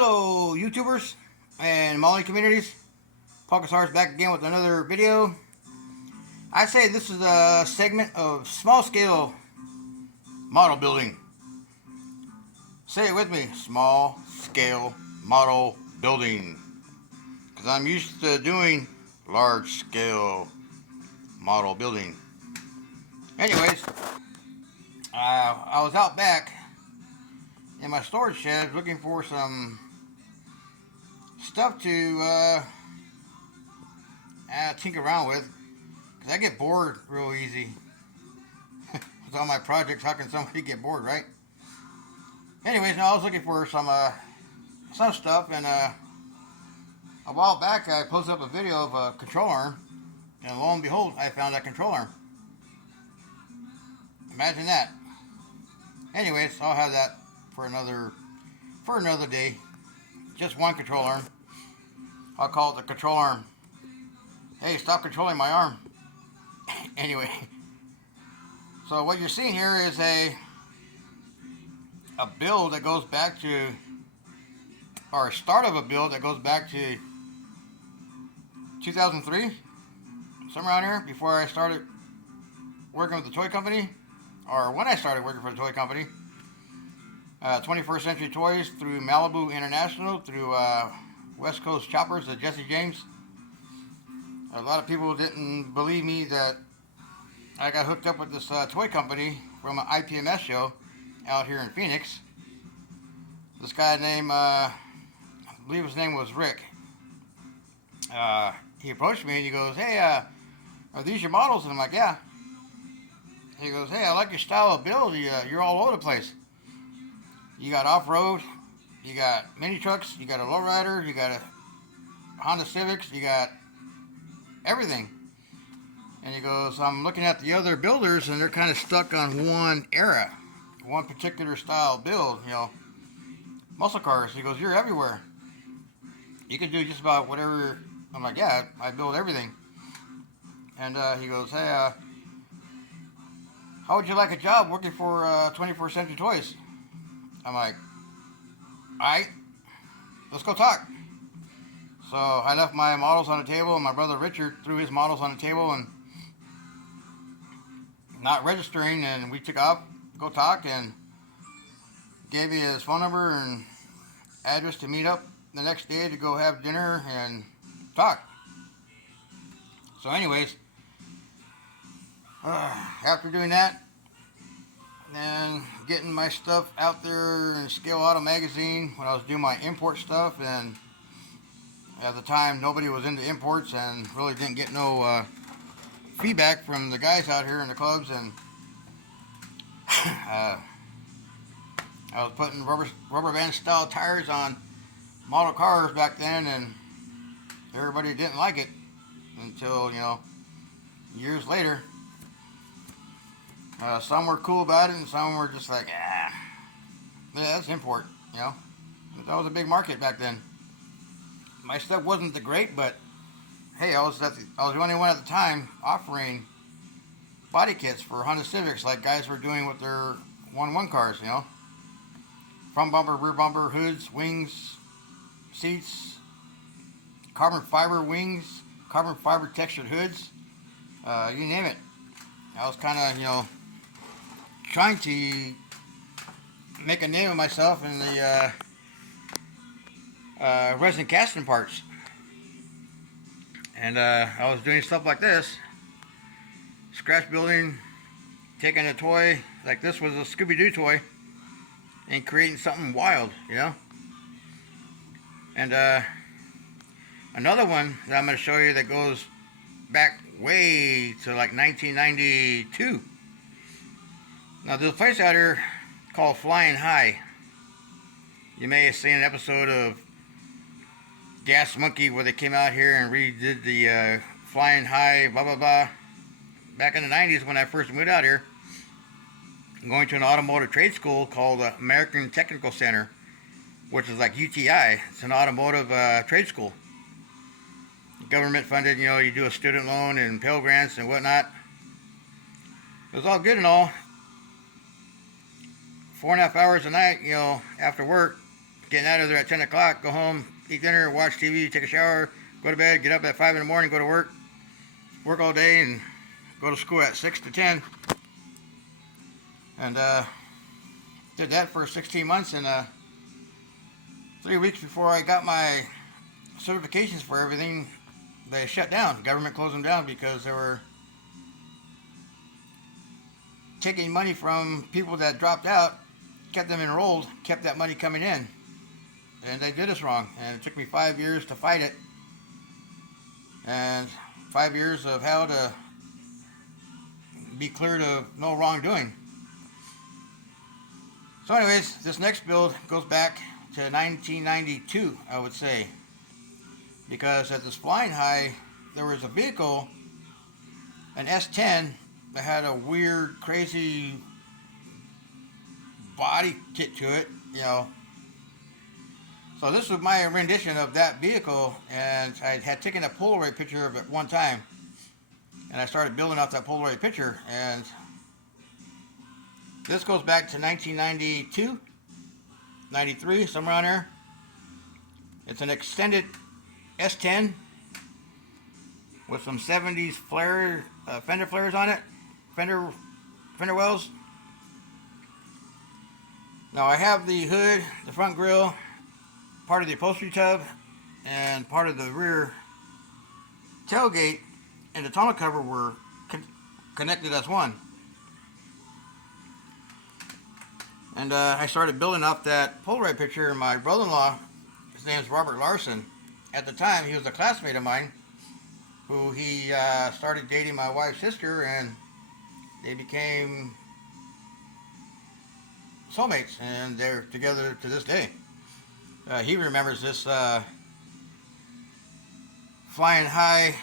Hello, YouTubers and Molly communities. Pocusars back again with another video. I say this is a segment of small scale model building. Say it with me, small scale model building. Because I'm used to doing large scale model building. Anyways, I was out back in my storage shed looking for some stuff to tinker around with, because I get bored real easy with all my projects. How can somebody get bored, right? Anyways, now I was looking for some stuff, and a while back I posted up a video of a control arm, and lo and behold, I found that control arm. Imagine that. Anyways, I'll have that for another day. Just one control arm. I'll call it the control arm. Hey, stop controlling my arm. Anyway, so what you're seeing here is a build that goes back to, or a start of a build that goes back to 2003, somewhere around here, before I started working with the toy company, or when I started working for the toy company. 21st Century Toys, through Malibu International, through West Coast Choppers at Jesse James. A lot of people didn't believe me that I got hooked up with this toy company from an IPMS show out here in Phoenix. This guy named, I believe his name was Rick. He approached me and he goes, "Hey, are these your models?" And I'm like, "Yeah." He goes, "Hey, I like your style of build. You're all over the place. You got off-road, you got mini trucks, you got a lowrider, you got a Honda Civics, you got everything." And he goes, "I'm looking at the other builders and they're kind of stuck on one era, one particular style build, muscle cars." He goes, "You're everywhere. You can do just about whatever." I'm like, "Yeah, I build everything." And he goes, "Hey, how would you like a job working for 21st Century Toys?" I'm like, "Alright, let's go talk." So I left my models on the table, and my brother Richard threw his models on the table and not registering, and we took off, go talk, and gave me his phone number and address to meet up the next day to go have dinner and talk. So anyways, after doing that, and getting my stuff out there in Scale Auto magazine when I was doing my import stuff, and at the time nobody was into imports and really didn't get no feedback from the guys out here in the clubs, and I was putting rubber band style tires on model cars back then, and everybody didn't like it until years later. Some were cool about it, and some were just like, yeah, that's import, But that was a big market back then. My stuff wasn't the great, but hey, I was the only one at the time offering body kits for Honda Civics, like guys were doing with their 1-1 cars, Front bumper, rear bumper, hoods, wings, seats, carbon fiber wings, carbon fiber textured hoods, you name it. I was kind of, trying to make a name of myself in the resin casting parts. And I was doing stuff like this, scratch building, taking a toy, like this was a Scooby-Doo toy, and creating something wild, And another one that I'm going to show you that goes back way to like 1992. Now, there's a place out here called Flying High. You may have seen an episode of Gas Monkey where they came out here and redid the Flying High, blah, blah, blah. Back in the 90s when I first moved out here, I'm going to an automotive trade school called the American Technical Center, which is like UTI. It's an automotive trade school. Government funded, you do a student loan and Pell Grants and whatnot. It was all good and all. 4.5 hours a night, after work, getting out of there at 10 o'clock, go home, eat dinner, watch TV, take a shower, go to bed, get up at 5 in the morning, go to work all day, and go to school at 6 to 10. And did that for 16 months, and 3 weeks before I got my certifications for everything, they shut down. Government closed them down because they were taking money from people that dropped out, kept them enrolled, kept that money coming in. And they did us wrong. And it took me 5 years to fight it. And 5 years of how to be cleared of no wrongdoing. So anyways, this next build goes back to 1992, I would say. Because at this flying high, there was a vehicle, an S10, that had a weird, crazy body kit to it, you know. So this was my rendition of that vehicle, and I had taken a Polaroid picture of it one time, and I started building off that Polaroid picture, and this goes back to 1992, 93, somewhere around there. It's an extended S10 with some 70s flare, fender flares on it, fender wells. Now I have the hood, the front grille, part of the upholstery tub, and part of the rear tailgate and the tonneau cover were connected as one. And I started building up that Polaroid picture. My brother-in-law, his name is Robert Larson. At the time, he was a classmate of mine, who he started dating my wife's sister, and they became soulmates, and they're together to this day. He remembers this flying high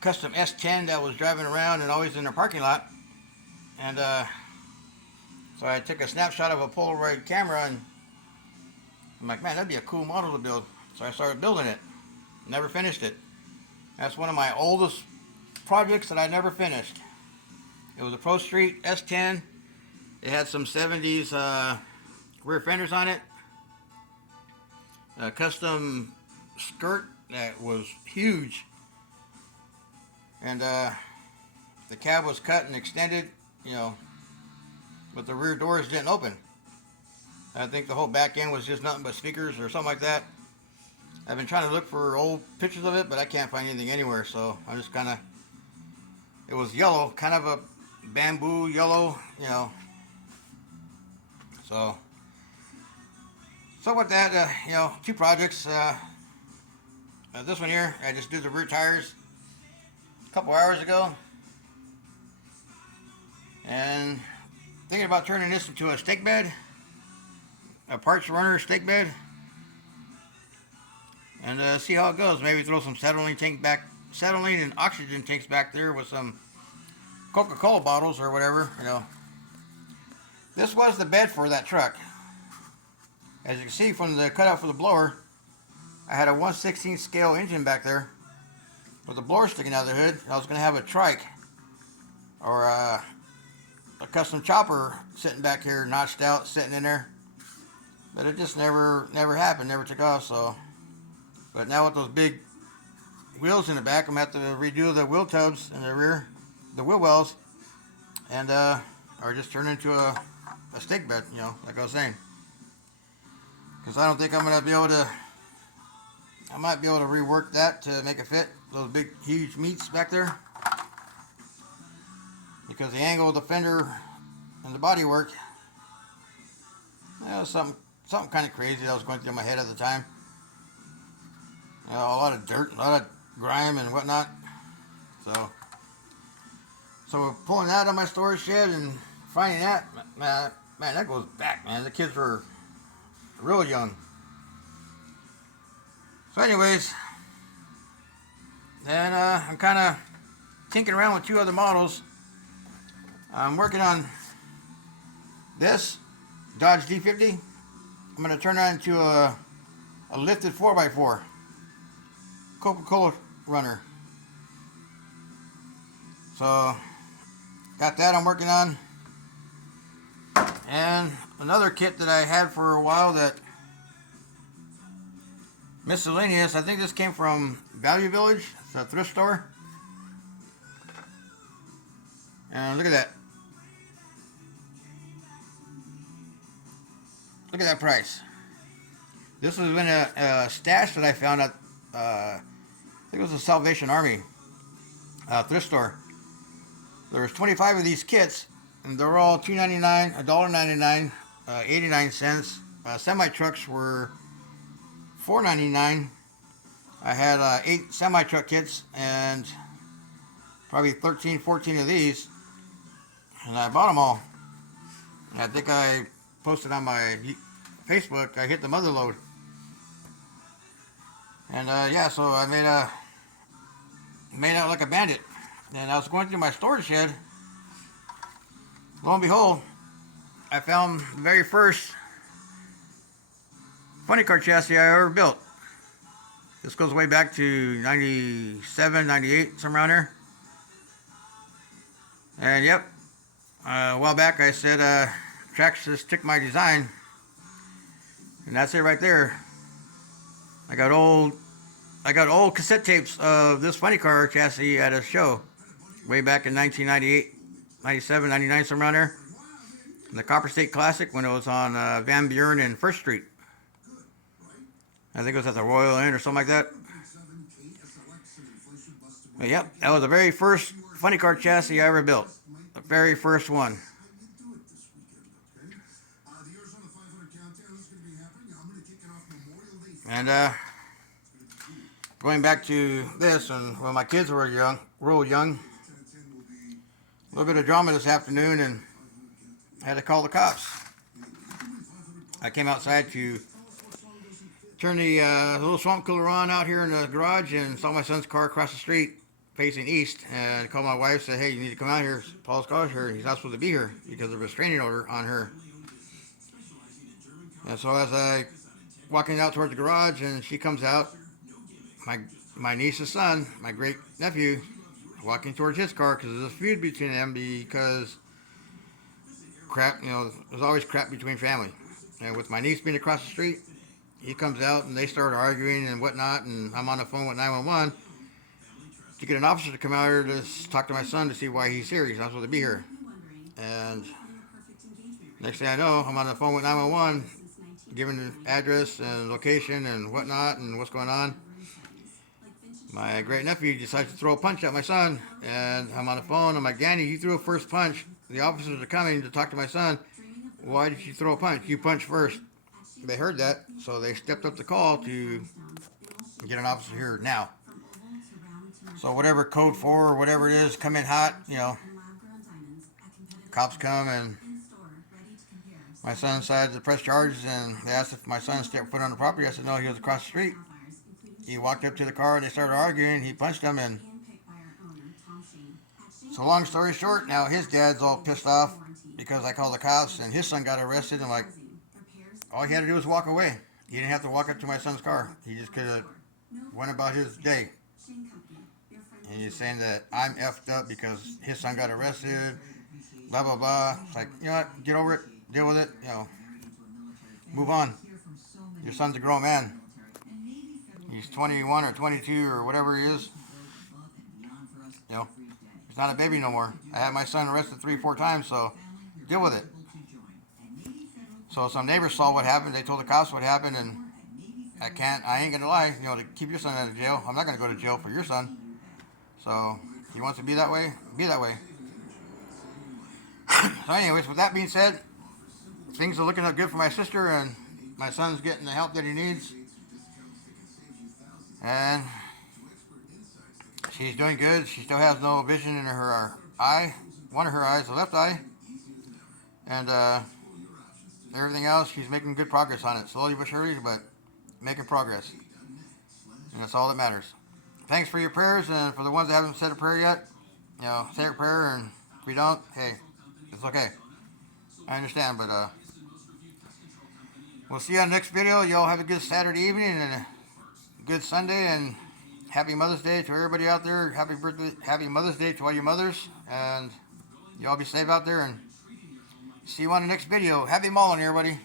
custom S10 that was driving around and always in their parking lot. And so I took a snapshot of a Polaroid camera, and I'm like, man, that'd be a cool model to build. So I started building it. Never finished it. That's one of my oldest projects that I never finished. It was a Pro Street S10. It had some 70s rear fenders on it. A custom skirt that was huge. And the cab was cut and extended, you know, but the rear doors didn't open. I think the whole back end was just nothing but speakers or something like that. I've been trying to look for old pictures of it, but I can't find anything anywhere, so I just kind of, it was yellow, kind of a bamboo yellow, you know. So with that, you know, two projects. This one here, I just did the rear tires a couple hours ago. And thinking about turning this into a stake bed, a parts runner stake bed. And see how it goes. Maybe throw some acetylene and oxygen tanks back there with some Coca-Cola bottles or whatever, you know. This was the bed for that truck. As you can see from the cutout for the blower, I had a 1/16 scale engine back there with the blower sticking out of the hood. I was going to have a trike or a custom chopper sitting back here, notched out, sitting in there. But it just never happened, never took off, so. But now with those big wheels in the back, I'm going to have to redo the wheel tubs in the rear, the wheel wells, and or just turn into a stake bed, you know, like I was saying. Because I don't think I'm going to be able to, I might be able to rework that to make it fit those big, huge meats back there. Because the angle of the fender and the body work, that was something kind of crazy that was going through my head at the time. You know, a lot of dirt, a lot of grime and whatnot. So we're pulling that out of my storage shed and finding that, man, that goes back, man. The kids were real young. So anyways, then I'm kind of tinkering around with two other models. I'm working on this Dodge D50. I'm going to turn that into a lifted 4x4 Coca-Cola runner. So got that I'm working on. And another kit that I had for a while that miscellaneous. I think this came from Value Village. It's a thrift store. And look at that. Look at that price. This was in a stash that I found at, I think it was the Salvation Army thrift store. There was 25 of these kits, and they're all $2.99, $1.99, 89 cents. Semi trucks were $4.99. I had 8 semi truck kits and probably 13, 14 of these, and I bought them all. And I think I posted on my Facebook. I hit the mother load, and yeah, so I made out like a bandit. And I was going through my storage shed. Lo and behold, I found the very first funny car chassis I ever built. This goes way back to 97, 98, somewhere around there. And yep, a while back I said, Traxxas took my design. And that's it right there. I got old cassette tapes of this funny car chassis at a show way back in 1998, 97, 99, somewhere around there. The Copper State Classic, when it was on Van Buren and First Street. I think it was at the Royal Inn or something like that. But yep, that was the very first funny car chassis I ever built. The very first one. And going back to this, and when my kids were real young, a little bit of drama this afternoon, and I had to call the cops. I came outside to turn the little swamp cooler on out here in the garage, and saw my son's car across the street facing east, and called my wife, said, hey, you need to come out here. Paul's car's here. He's not supposed to be here because of a restraining order on her. And so as I walking out towards the garage, and she comes out, my niece's son, my great nephew, walking towards his car, because there's a feud between them, because crap, there's always crap between family. And with my niece being across the street, he comes out and they start arguing and whatnot, and I'm on the phone with 911 to get an officer to come out here to talk to my son to see why he's here. He's not supposed to be here. And next thing I know, I'm on the phone with 911, giving the address and location and whatnot and what's going on. My great nephew decides to throw a punch at my son, and I'm on the phone. I'm like, Danny, you threw a first punch. The officers are coming to talk to my son. Why did you throw a punch? You punched first. They heard that, so they stepped up the call to get an officer here now. So whatever code 4 or whatever it is, come in hot, cops come, and my son decided to press charges, and they asked if my son stepped foot on the property. I said no, he was across the street. He walked up to the car and they started arguing. He punched him, and so long story short, now his dad's all pissed off because I called the cops and his son got arrested. I'm like, all he had to do was walk away. He didn't have to walk up to my son's car. He just could have went about his day. And he's saying that I'm effed up because his son got arrested, blah, blah, blah. It's like, you know what, get over it, deal with it, move on. Your son's a grown man. He's 21 or 22 or whatever he is. He's not a baby no more. I had my son arrested 3-4 times, so deal with it. So some neighbors saw what happened. They told the cops what happened, and I ain't gonna lie, to keep your son out of jail. I'm not gonna go to jail for your son. So if he wants to be that way, be that way. So anyways, with that being said, things are looking up good for my sister, and my son's getting the help that he needs. And she's doing good. She still has no vision in her eye, one of her eyes, the left eye. And everything else, she's making good progress on it. Slowly but surely, but making progress. And that's all that matters. Thanks for your prayers, and for the ones that haven't said a prayer yet, say a prayer, and if we don't, hey, it's okay. I understand, but we'll see you on the next video. Y'all have a good Saturday evening and a good Sunday, and happy Mother's Day to everybody out there. Happy birthday, happy Mother's Day to all your mothers, and y'all be safe out there, and see you on the next video. Happy mauling, everybody.